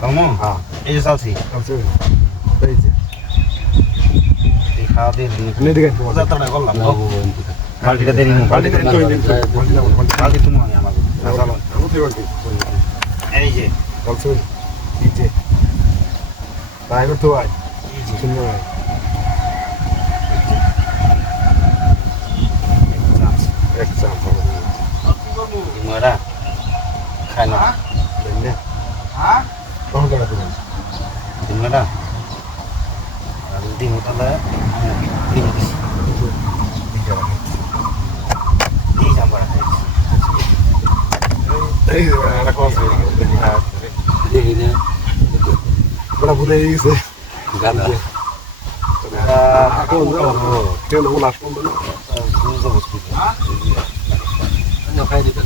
কামো হ্যাঁ এই যে চালছি চলছে এই যে এই খাওয়া দিয়ে নে দেখেন যাত্রাটা করলাম বালতিটা দেরি বালতিটা বালতি তুমি আমাকে চলো এই যে চলছে এই যে তাই তো আয় শুনুন আয় এক চাপ মরা খায় না নে হ্যাঁ কখন টাকা দিবেন দিনটা আর দিন তাহলে দিন এই জাম্পার এই একটা কথা দেখি না বড় ভুলে গেছে গাদা কোন কেন ওলা শুনবো বুঝতে বসছি খাই দিতে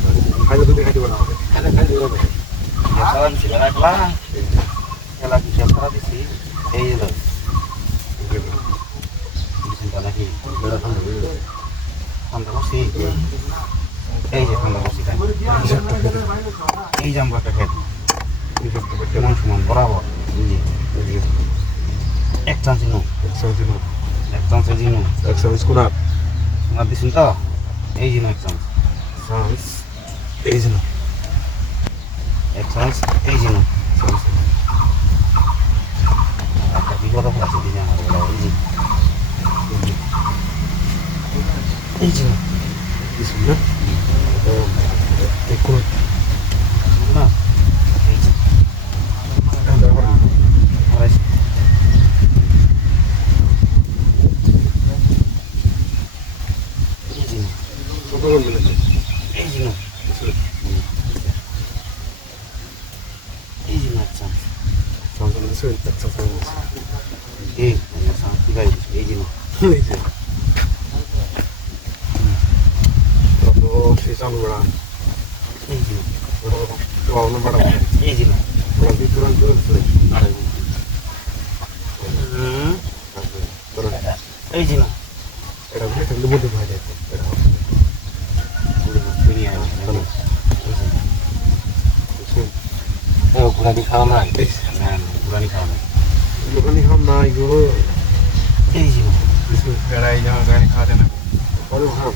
খাইতে দিতে খাইতে বলা হবে খাই দিতে খেলা দিছি রাখলা খেলা কি খেলা দিছি এই হলো চিন্তা নাকি ঠান্ডা বসি এই যে ঠান্ডা বসি এই জাম্পারটা খেত সমান সমান বরাবর এক চামচ নো এক চামচ জিনো এক চামচ কোনার তোমার দিছেন তো এই জিনো এক চামচ চামচ এই যে এক চামচ এই জিনো একটা বিপদ আছে দিনে আমার বলা এই জিনো দিছেন না দেখুন না এই যে কত কোন মিলে এই জিনো এই জিনো এক চামচ চামচ দিছে এক চামচ এই চামচ কি গাই এই জিনো এই যে তো সেই চালু বড়া এই জিনো তো আমরা বড়া এই জিনো বড়া ভিতরে ভিতরে এই জিনো এটা ভিতরে মধ্যে ভাই যায় এটা দুনিয়া ঘোরানি খাওয়া না না ঘোরানি খাওয়া না দোকানি খাম না এগুলো এই জিনো বেড়াই যাওয়া গাড়ি খাওয়া না বড় খাম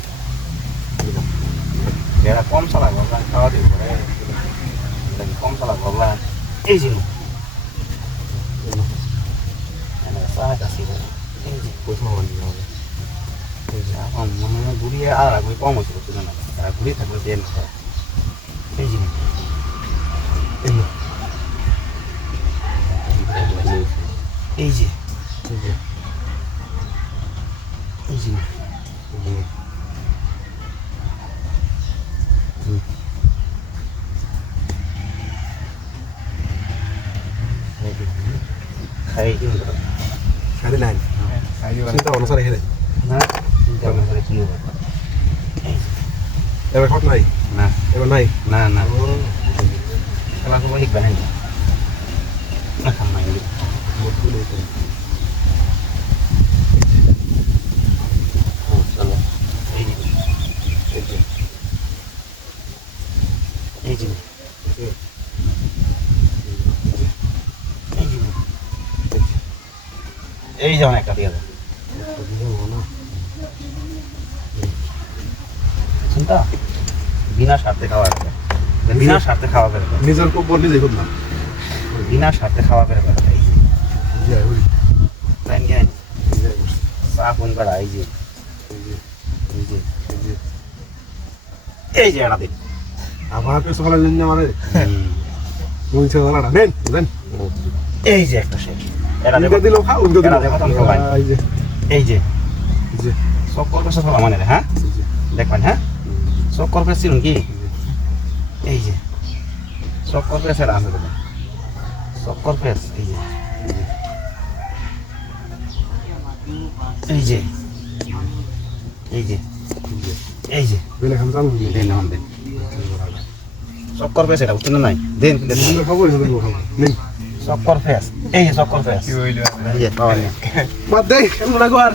এরা কম সালা গলা খাওয়া দিব কম সালা গলা এই জিনো সারা কাশি এই যে কোথাও আনি হবে এখন মনে হয় ঘুরিয়ে আর আগে কম হয়েছিল তুলে না তারা ঘুরিয়ে থাকলে দেন এই জিনো এই যে এই জিনো খাই দিন সাড়ে নাই চিন্তা অনুসারে খেলে না চিন্তা করে কি হবে এবার খট নাই না এবার নাই না না খেলা করবো শিখবে না না খাম নাই চলো এই যে এই যে এই যেমন একটা দিয়ে দেয় চিন্তা বিনা স্বার্থে খাওয়া বিনা স্বার্থে খাওয়া বেড়ে নিজের খুব বললি যে না বিনা স্বার্থে খাওয়া বেড়ে বেড়ে চা ফোন বেড়া এই যে এই যে এটা দিন আবার সকালে দিন আমারে মুই ছেড়ে না নেন দেন এই যে একটা শেষ এটা উনকে দিলো খা উনকে দিলো এই যে এই যে যে সব করবে সব মানে হ্যাঁ দেখবেন হ্যাঁ সব করবে ছিল কি এই যে সব করবে সেটা আছে সব করবে এই যে এই যে এই যে এই যে বেলে খাম জানো দেন আমাদের সব করবে সেটা বুঝতে নাই দেন খাবো নেন সব কর ফেস এই যে সব কর ফেস এই যে পাওয়া নেই বাদ দে কেন লাগো আর